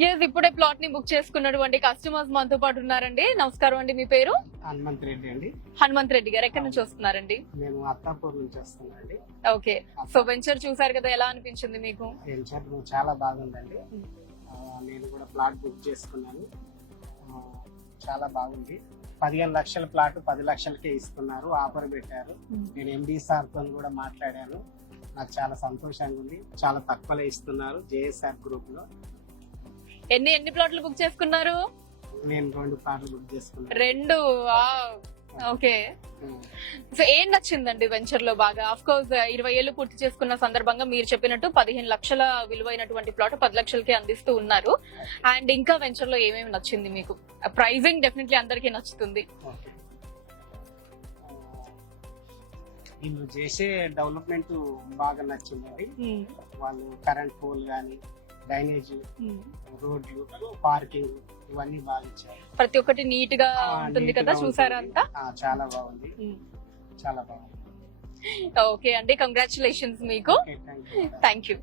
Yes, ఇప్పుడే plot ని book చేసుకున్నటువంటి కస్టమర్స్ మనతో పాటు ఉన్నారండి. నమస్కారం అండి, మీ పేరు? హనుమంత్ రెడ్డి అండి. హనుమంత్ రెడ్డి గారు ఎక్కడి నుంచి వస్తున్నారండి? నేను అత్తాపూర్ నుంచి వస్తున్నానండి. ఓకే, సో వెంచర్ చూసారు కదా, ఎలా అనిపించింది మీకు? వెంచర్ చాలా బాగుందండి. నేను కూడా ప్లాట్ బుక్ చేసుకున్నాను. చాలా బాగుంది. 15 లక్షల ప్లాట్ 10 లక్షలకే ఇస్తున్నారు, ఆఫర్ పెట్టారు. నేను ఎండి సార్ తో కూడా మాట్లాడాను. నాకు చాలా సంతోషంగా ఉంది. చాలా తక్కువలో ఇస్తున్నారు జేఎస్ఆర్ గ్రూప్ లో. ఎన్ని ప్లాట్లు బుక్ చేసుకున్నారు? నేను 2 ప్లాట్లు బుక్ చేసుకున్నాను. 2. ఓకే, సో ఏం నచ్చిందండి వెంచర్ లో బాగా? ఆఫ్ కోర్స్ 20 ఏళ్ళు పూర్తి చేసుకున్న సందర్భంగా మీరు చెప్పినట్టు 15 లక్షల విలువైనటువంటి ప్లాట్ 10 లక్షలకి అందిస్తూ ఉన్నారు. అండ్ ఇంకా వెంచర్ లో ఏమేమి నచ్చింది మీకు? ప్రైజింగ్ డెఫినెట్లీ అందరికీ నచ్చుతుంది. వీళ్ళు చేసే డెవలప్మెంట్ బాగా నచ్చిందండి. వాళ్ళు కరెంట్ పోల్ గానీ, డ్రైనేజ్, రోడ్లు, పార్కింగ్ ఇవన్నీ బాగా ఇచ్చారు. ప్రతి ఒక్కటి నీట్ గా ఉంటుంది కదా, చూసారా అంతా? చాలా బాగుంది, చాలా బాగుంది. ఓకే అండి, కంగ్రాచులేషన్స్ మీకు. Okay, thank you. Thank you.